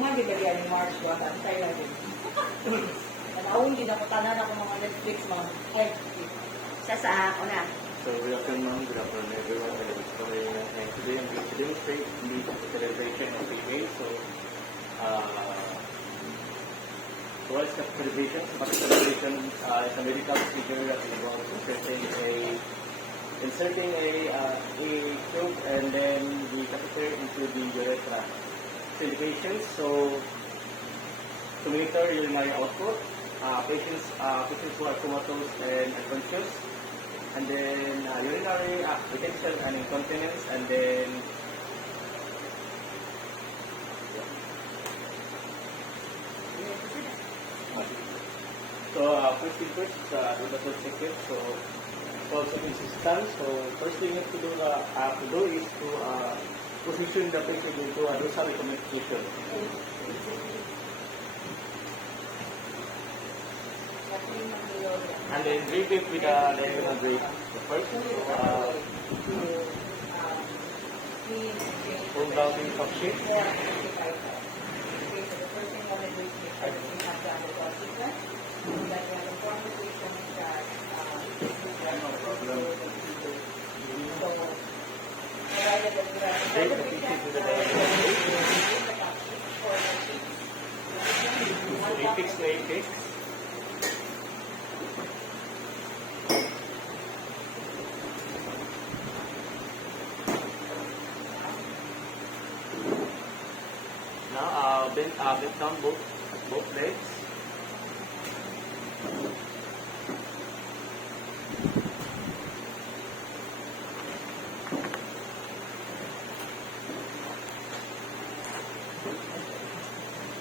Human di ba diyan yung March ko ang tayo din. Naawin din ako tanan ako mga Netflix mga Sa ako na. So good afternoon, ma'am. Good afternoon, everyone. My name is Corey, and today I'm going to demonstrate the celebration of the day. So, what is the celebration? What is celebration? It's a medical procedure that involves inserting a tube and then the catheter into the urethra. Indications. So, to monitor urinary output, patients who are comatose and unconscious, and then urinary retention and incontinence, and then so first thing first, do the first sequence. So also insistence. So first thing you have to do is to position the patient into a dorsal recumbent position. And then drape it with a diagonal drape. The first, pull down the top sheet. Drape the patient with a diagonal drape. Apex to apex. Now, bend down both legs.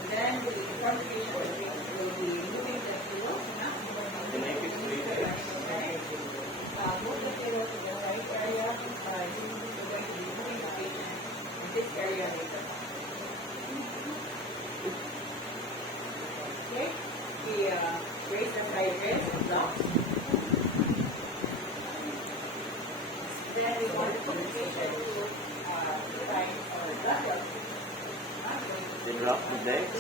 then the conjugation will be moving the pillow The neck is straight. move the pillow to the right area using the way to be moving the patient in this area later. Okay, we raise the right wrist and block. Then we want the patient to find our blood. Then rock the legs.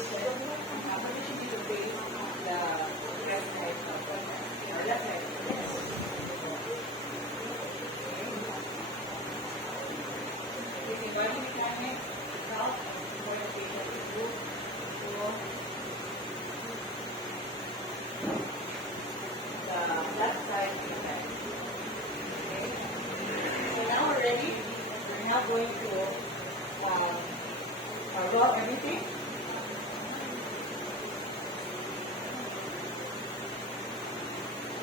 So now we're ready. We're now going to rub everything.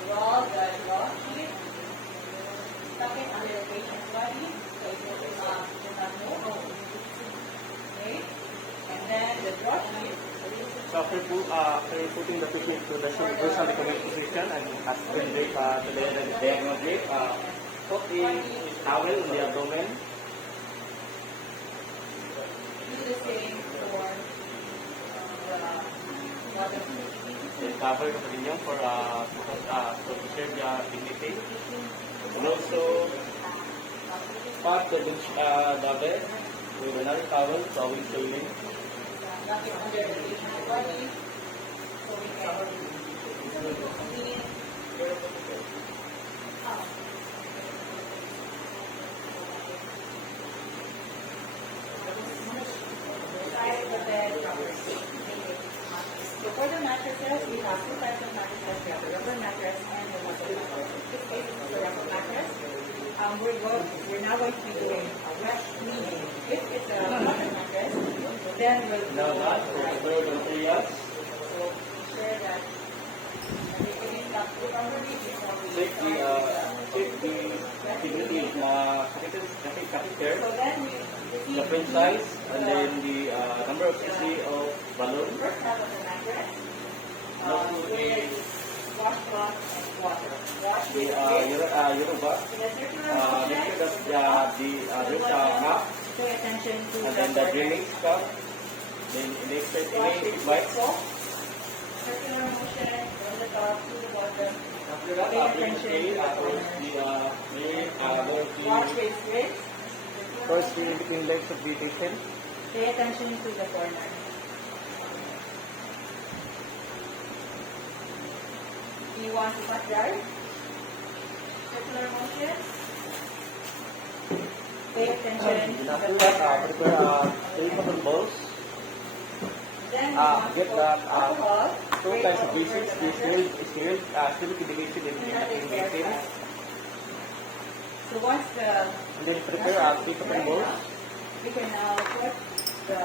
Roll the draw sheet. Tuck it under the patient's body so it does not move. Okay. And then the draw sheet. So after putting the patient to the dorsal recumbent position and has been drape to the diagonal drape, put the towel in the abdomen. Do the same for the water. Then cover the perineum for to preserve the dignity. And also pat the bed with another towel to avoid soiling. Tuck it under the patient's body so we can clean. Size the bed properly. So for the mattresses, we have two types of mattresses. We have the rubber mattress and the muscle mattress. In this case, it's the rubber mattress. We're now going to be doing a wet cleaning. If it's a rubber mattress, then we'll do Now that for the third and areas, so be sure that everything is done properly before we check the dignity of catheter, So then we the print size, and then the number of cc of balloon. first half of the mattress Also with the washcloth and water. Wash the with Yoruba. in a circular Make motion. sure that there's a map, Pay attention to and then the water. drainage cup. Then next Wash any with bites. soap. Circular motion from the top to the bottom. After that, after the day, after Wash the with rinse. first between legs of the patient. Pay attention to the corner. you want to cut yard? Circular motion. Pay attention to the After that, prepare 3 cotton balls. Then we want to Get put that alcohol. 2 kinds of basics. The sterile division in basin. So once the And then prepare 3 cotton balls. we can now put the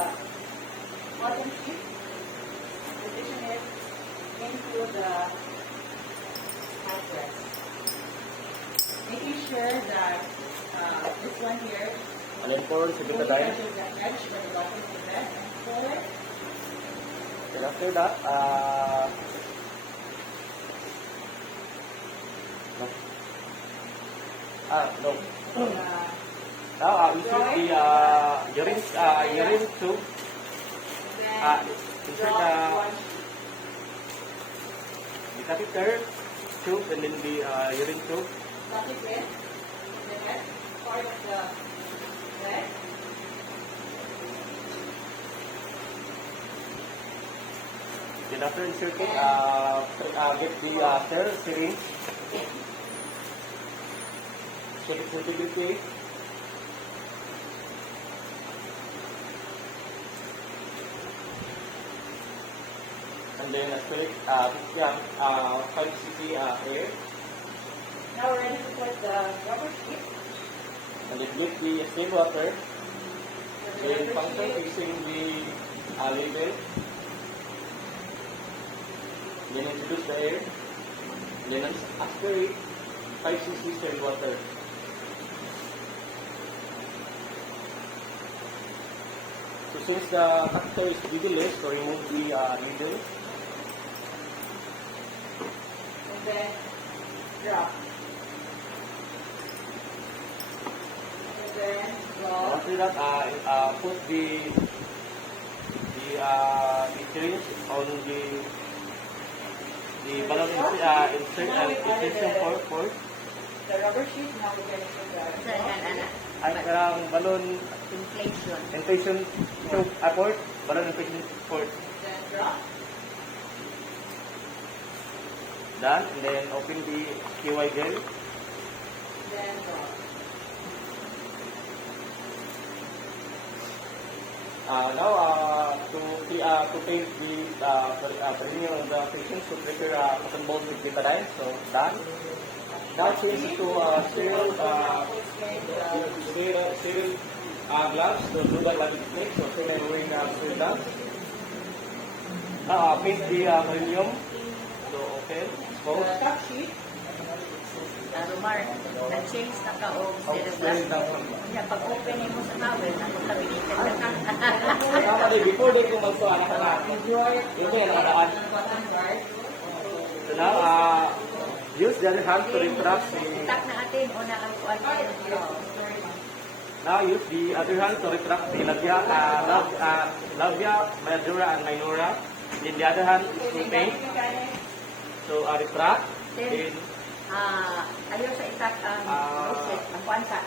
cotton sheet, position it into the mattress. Making sure that this one here And then forward to fully betadine. touches the edge when the bottom of the bed and forward. Then after that, no. Now, insert the urine tube. Then Insert draw one the catheter tube and then the urine tube. plug it in the head part of the leg. Then after inserting, get the sterile syringe. Check its integrity. And then aspirate 5 cc air. Now we're ready to put the rubber sheet. And then get the still water. So the Then rubber function sheet. fixing the label. Then introduce the air. Then aspirate 5 cc still water. So since the catheter is needleless, so remove the needle. And then drop. And then roll. After that, put the syringe on the balloon insertion port. The rubber sheet, now we're going to put Sa the yan, anak. Ay, karang balloon Inflation. inflation tube port, balloon inflation port. then drop. Done, and then open the KY gel. Then roll. Now, to paint the perineum of the patient, so prepare cotton balls with betadine. So done. Now change it to sterile gloves to do the lab technique. So still I'm wearing sterile gloves. Now paint the perineum. So open, The expose. top sheet. Rumar, nag-change na ka o Sterile sterile gloves. Kaya pag open mo sa towel, nakapaginitin ka na. Tama din, before they come to anak na. Drawer. Ito yung nakadaan. Cotton guard. So now, use the other hand to retract the. Tak na atin o na ang kuwan. Now use the other hand to retract the labia, majora, and minora. Then the other hand is to paint. So retract. Then Ayaw sa itak ang process, ang kwanta.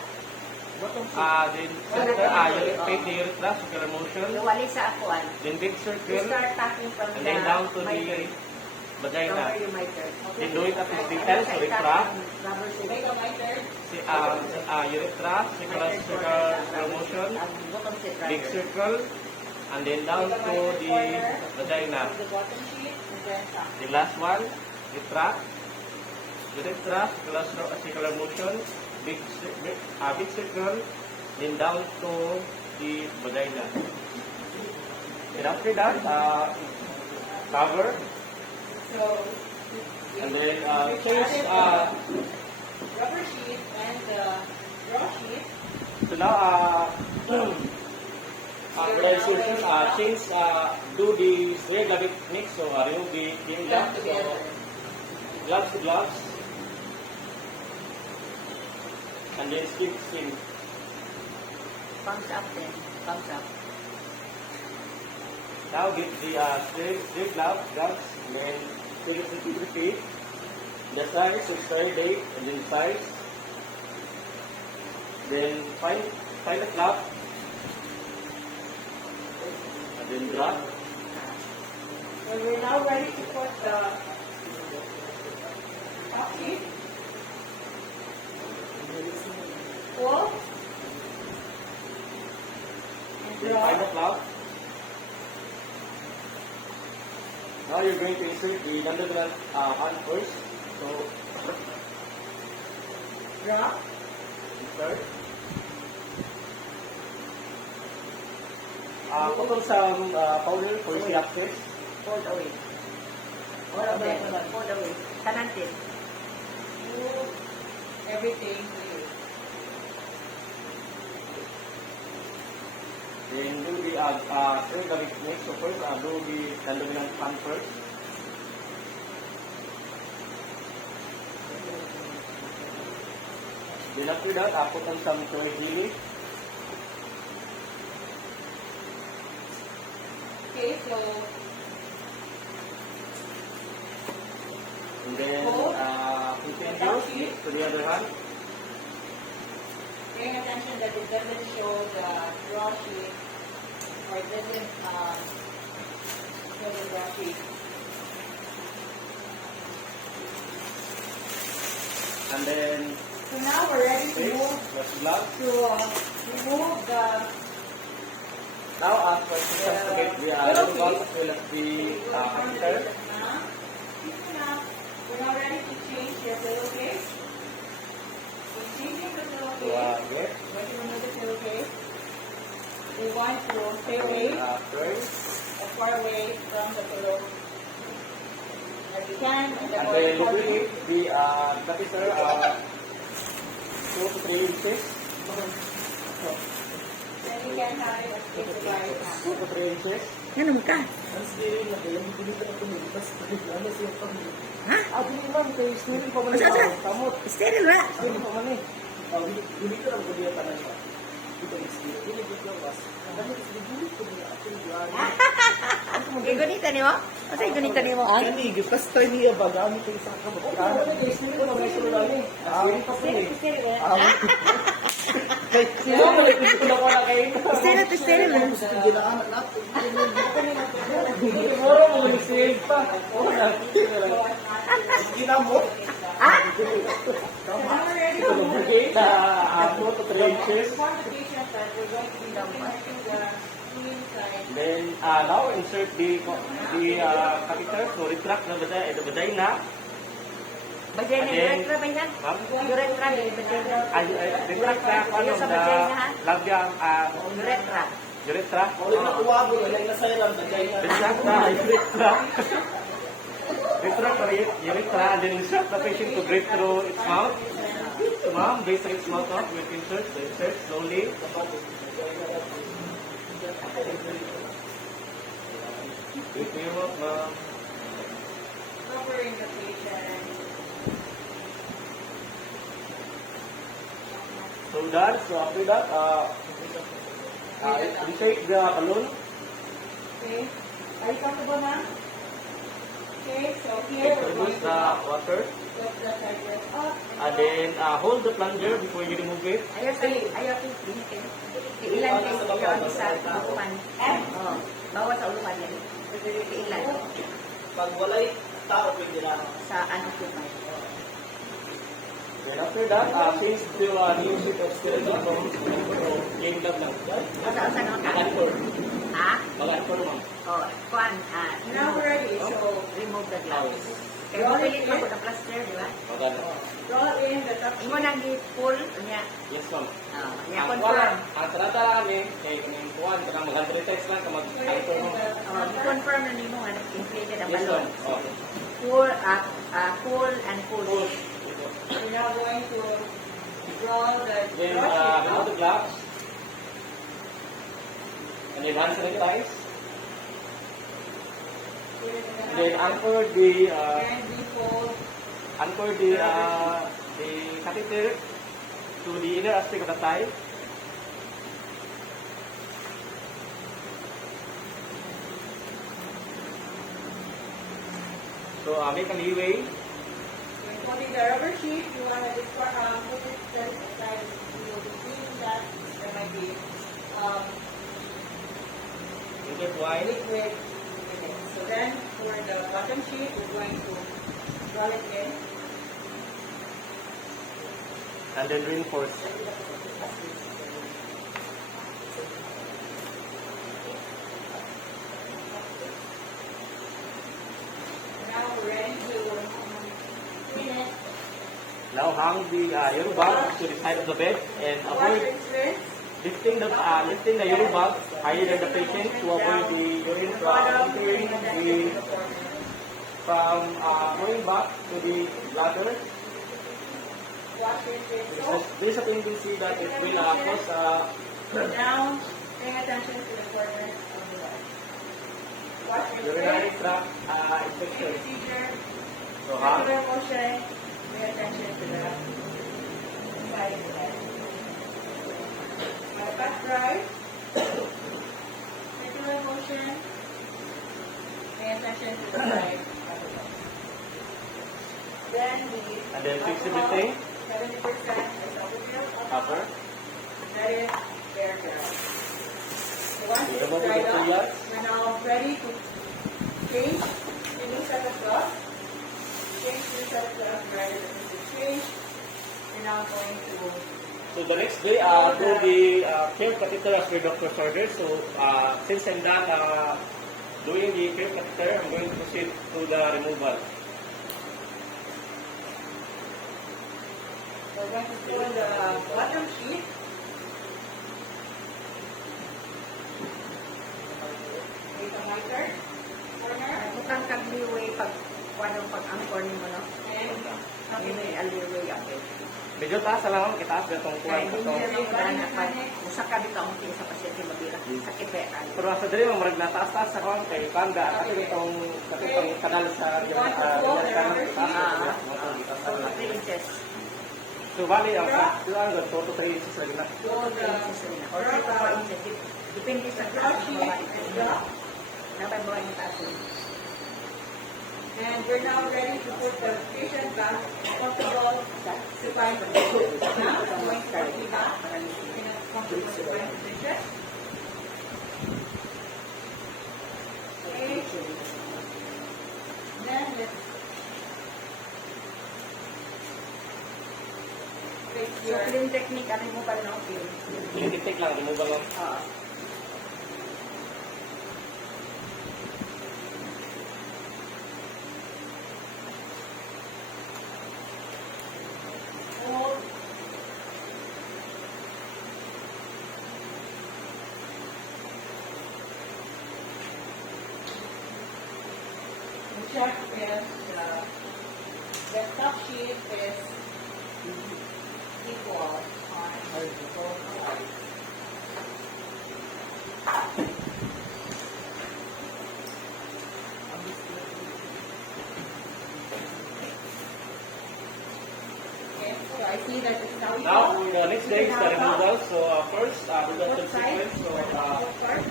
Bottom sheet. then center, you paint the urethra, circular motion. Iwali sa akuan. Then big You circle, start tapping from and then down to the miter. vagina. From your miter. Then do it at the detail, so retract. Rubber sheet. Make a miter. Urethra, circular motion. Ang bottom sheet Big rubber. circle, and then down to the vagina. The bottom sheet. And then top. The last one, retract. Urethra, circular motion, big circle, then down to the vagina. And after that, cover, So, and then change. rubber sheet and the draw sheet. So now, insertion, change. Do the sterile glove technique. So remove the Them gloves. together. Gloves to gloves, and then stick. Thumbs up then. Thumbs up. Now get the straight gloves, and then take it to repeat. The size, expiry date, and then size. Then find the glove, and then drop. So we're now ready to put the top sheet. Pull. And Then find the draw. cloud. Now you're going to insert the longitudinal hand first. So Draw. insert. Put on some powder for the access. Fold away. All of them. Fold away. Kanantin. Move everything to you. Then do the stir the mix. So first, do the longitudinal hand first. Then after that, put on some turmeric jelly. Okay, so And then Hold. continue to the other hand. paying attention that it doesn't show the draw sheet or it doesn't show the draw sheet. And then So now we're ready to face, move plus glove. to remove the Now, after forget the glove as well as the catheter. We're now ready to change your pillowcase. We're changing the So, pillowcase. get Going to remove the pillowcase. We want to stay away first. as far away from the pillow as we can. And then And we'll then record lubricate the catheter 2 to 3 inches. Then you can have it as big as you like. 2 to 3 inches. Ganun ka. Ha? Steril ba? Igunita ni mo? Ano igunita ni mo? Steril Steril to steril. Ha? So now we're ready to move. Lubricate 2 to 3 inches. Inform the patient that we're going to be connecting the screen side. Then now insert the catheter. So retract na baday na. Bajay na uretra ba yan? Ma'am? Uretra, bajay na. Retract na ano Sa na bajay na, ha? labia Uretra. urethra. Retract na urethra. Retract na urethra and then insert the patient to breathe through its mouth. So ma'am, based on its mouth out, we'll insert. So insert slowly. Breathe through your mouth, ma'am. Covering the patient. So that, so after that, we take the balloon. Okay. Are you comfortable now? Okay, so here we're going Introduce to the water. lift the side up. And then hold the plunger before you remove it. Ayaw ko binitin. Ilan kayo ayaw sa ulupan. Oo. Bawat sa ulupan yan. Ilan. Pag walay tao, pwede lang. Sa ano ulupan. Then after that, change to new sheet of sterile from game lab lang. Asa naman ka? Bagat Ha? for ma'am. Oh, kuan. Now we're ready. So Remove the gloves. Kaya mapilit pa ko na plaster, di ba? Bagat. draw in the top Imo nang gi-pull niya. Yes ma'am. Niya Ang confirm. ang trata kami, kung kuhan, kung mag-text lang, kung mag-answer mo. Gi-confirm na nimo nga inflated ang Yes balon. ma'am. Okay. Pull and pull. We're now going to draw the Then draw sheet remove out. the gloves. And then hand sanitize. And then anchor the And we fold the catheter to the inner aspect of the thigh. So make a leeway. When folding the rubber sheet, you want to put it set it aside. You will be seeing that there might be Intertwine. liquid in it. So then for the bottom sheet, we're going to draw it in. and then reinforce. Now we're ready to clean it. Now hang the urine bag to the side of the bed and Wash avoid and rinse. lifting the urine bag higher than the patient to avoid the urine from entering going back to the bladder. Wash and rinse. There's a tendency that it will cause Down, paying attention to the corner of the bed. Wash and urinary rinse. tract infection. Procedure. So hang. Circular motion. Pay attention to the side of the bed. Back drive. Circular motion. Pay attention to the side of the bed. Then we And then fix everything. 70% is Upper. Let it air dry. So once it's Remove the dried up, materials. we're now ready to change the new set of gloves. Change the new set of gloves, ready to change. We're now going to So the next day, do the care catheter as per doctor's order. So since I'm done doing the care catheter, I'm going to proceed to the removal. we're going to pull the bottom sheet. With a miter, corner, Butang kagliway pag-angkor mo, no? and Kami may aliway ako. Medyo taas na lang, kitaas na itong Kaya kulang hindi ito. nyo rin gana pa. Usa ka dito ang tingin sa pasyente mabira. Sakit ba yan? Pero sa dali, marag na taas-taas sa kulang kay Panda. Kasi itong kanal sa So, 3 inches. So bali, ang 2 to 3 inches lagi na. 2 to 3 inches rin. Or 3 to 4 inches. Depende sa taas ng babae. Dapat babae yung taas yun. And we're now ready to put the patient back comfortable supine position. Now, going to put you back in a comfortable supine position. Okay. Then let's fix So, your clean technique, ano mo pa no? Tinitake lang, removal lang. hold. And check if the top sheet is equal on both sides. Okay, so I see that it's now Now, equal. the next day is the removal. So first, we got the Both sides, sequence. So both parts.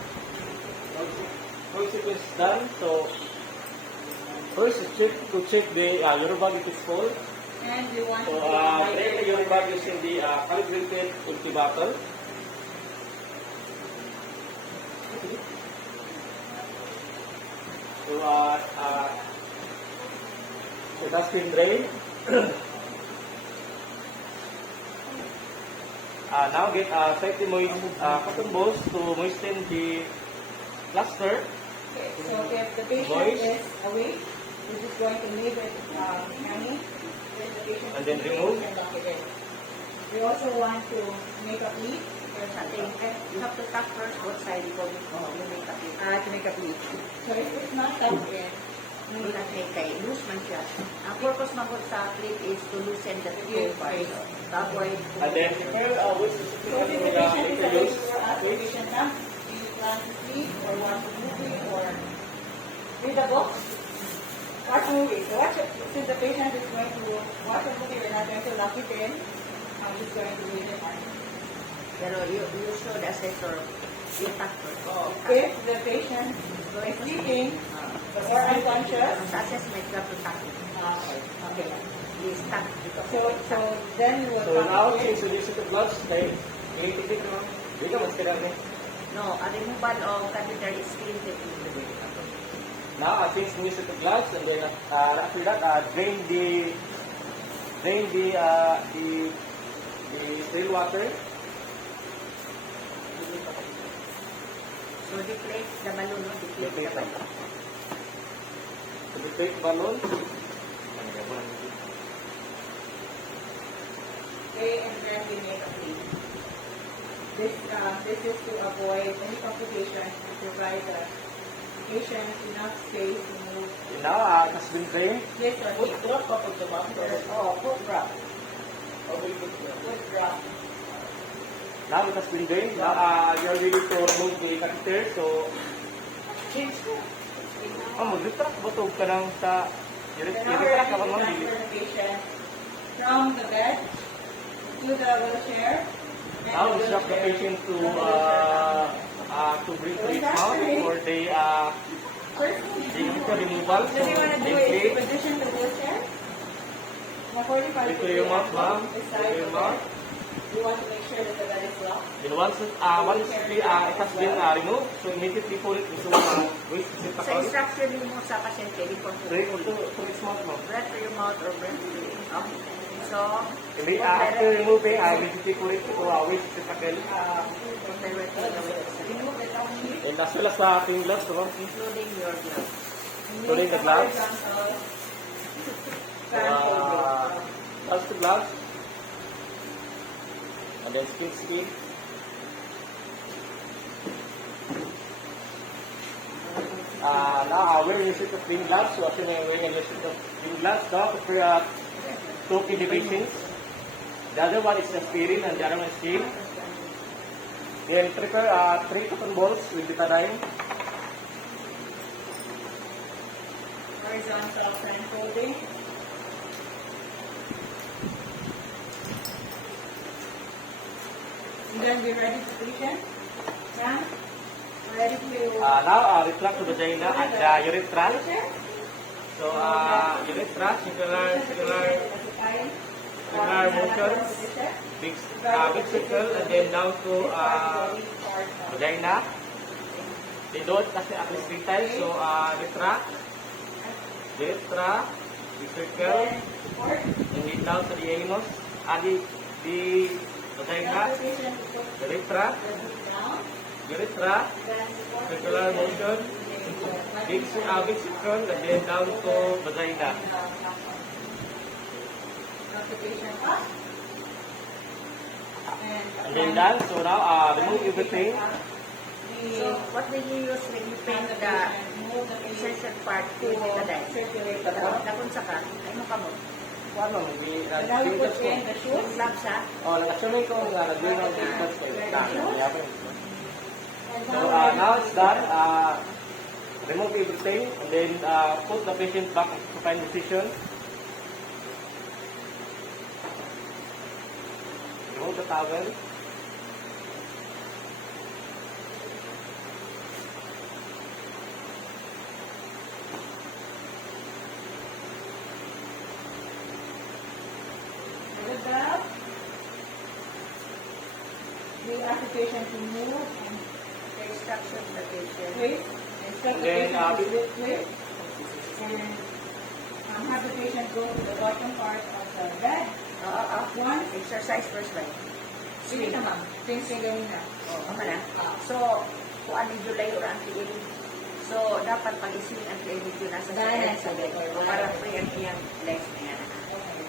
first sequence is done. So first, check the urine bag if it's full. And we want So to drain the urine bag using the calibrated empty bottle. So the dustbin drain. Now get slightly moist cotton balls to moisten the plaster. Okay, so if the patient Voice. is awake, we're just going to leave it hanging. Then the patient And then is remove. and lock it in. We also want to make a pleat. There's something, you have to cut first both sides before you make a bit. To make a pleat. So if it's not tucked in, Hindi na kay loose man siya. Ang purpose man po sa plate is to loosen the Yes, two parts. right. To avoid And then prepare which is so if the patient is awake, use. we'll ask the patient, do you plan to sleep or watch a movie or read a book? Watch a movie. So since the patient is going to watch a movie, we're not going to lock it in. I'm just going to leave it hanging. pero you should assess or you tuck first. If the patient is sleeping or unconscious, Sa assessment, you have to tuck it. okay. Please tuck. So then we will So now, tuck it. since we use the gloves, then we need to take it. Dito, mas kailangan. No, a removal of catheter is clean technique. Now, since we use the gloves, and then after that, drain the the still water. So, deflate the balloon, no? Deflate the balloon. So the fake balloon. Okay, and then we make a plate. This is to avoid any complications and provide the patient enough space to move. Now, it has been drained. Yes, sir. Foot drop pa po sa ma'am. Oh, foot drop. Okay, foot drop. Foot drop. Now it has been drained. Now, you are ready to remove the catheter. So, Change ko. mag-retract ba ito ka lang sa Then now we're i-retract ka ready ba to mga transfer the patient from the bed to the wheelchair. and Now, the instruct the wheelchair. patient to breathe to his What's mouth that? for the First, removal. what you want to do is to position the wheelchair. Na 45 Ito yung mouth, ma'am. This Ito side yung of mouth. it. You want to make sure that the bed is locked. Then once it has been removed, so immediately put it into waste Sa receptacle. instruction mo sa pasyente, before Drink to its mouth, ma'am. breath to your mouth or breath to your mouth. So, After removing, immediately put it into waste receptacle. directly away. Remove the tongue. And as well as clean gloves, ma'am. Including your gloves. Including the gloves. Horizontal. Touch the gloves. And then skin. Now, we're using the clean gloves. So, as you know, we're using the clean gloves. Now, for two kidney patients. The other one is aspirin and the other one is clean. Then prepare 3 cotton balls with betadine. Horizontal hand folding. And then we're ready to patient. Now, we're ready to Now, retract the vagina and the urethra. patient. So, urethra, similar motions, big circle, and then down to vagina. They do it kasi at least 3 times. So, urethra, big circle, and then down to the anus, the vagina, urethra, circular motion, big circle, and then down to vagina. Patient up. And then done. So now, remove everything. So, what will you use when you paint the insertion part to the circulate the blood. Napunsa ka, ay mo ka mo. Ano, hindi, And now we put in the Yung shoes. gloves ha, oh, nag-assuming ko nga nag-doing ng distance ko. And So, now it's done. Remove everything and then put the patient back in supine position. Remove the towel. with that, we ask the patient to move and the instruction of the patient. twist. Instruct the Then, patient to twist. And have the patient go to the bottom part of the bed. Once. Exercise first right. Sige na ma'am. Swing ganun na. Ama na. So, kung ano yung July or anti-aging. So, dapat pag-ising anti-aging yun nasa Dahil sa bed. Para free ang iyang legs na yan. Okay.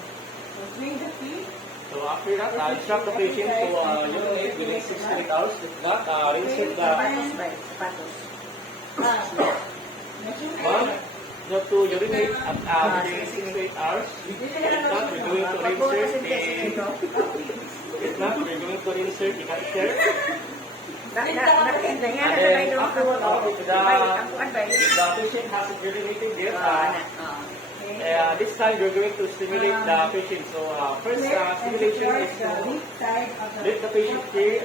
So swing the feet. So after that, instruct the patient to urinate within 6 to 8 hours. If not, reinsert the Sapatos ba? Sapatos. one. You have to urinate at within 6 to 8 hours. If not, we're going to Pag-bukas reinsert yung test nito. If not, we're going to reinsert the catheter. Nangyari na And tayo then doon. afterward, Ang kuan ba yun? the patient has urinated there. This time, we're going to stimulate the patient. So first stimulation is to let the patient hear,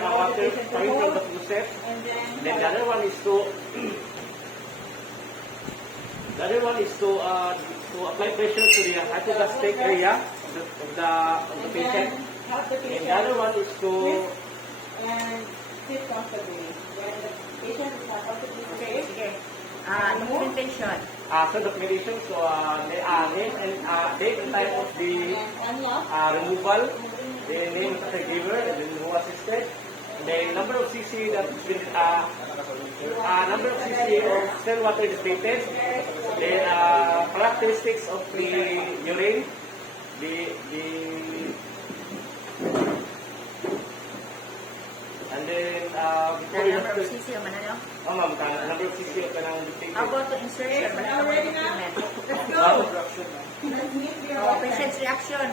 water coming from the faucet. And Then the other one is to apply pressure to the hypogastric area of the patient. Have the And the other one is to and sit comfortably. When the patient is not comfortably Okay, safe, sige. Documentation. So documentation, so name and date and time of the Unlock. removal, the name of the caregiver, and then who assisted, and then number of cc that is been, number of cc of still water dissipated, then characteristics of the urine, and then before you Number of CC o manalo. oh ma'am, number of cc of kanang How dictated. about to insertion? Manalo mo yung document. Let's go. Let's meet your Oh, patient's reaction.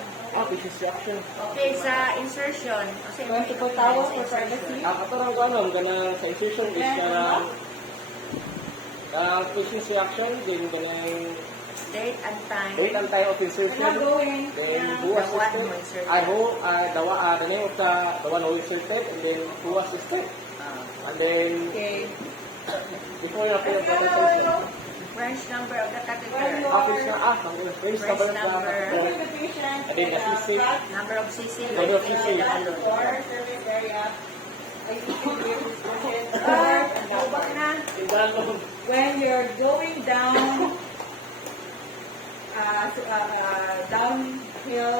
Patient's reaction. Okay, sa insertion. Kasi Going to put towel for privacy. Katarang ko alam, ganang sa insertion is patient's reaction, then ganang Date and time. date and time of We're insertion, not going. then who The one assisted, who inserted. the name of the one who inserted, and then who assisted, and then Okay. before you appear the person. Branch number of the category. When you Office na, are range number of number. moving the patient And then the to CC. Number of CC. Number of CC. or service area, ICU discussion, Bubak na. when you're going down downhill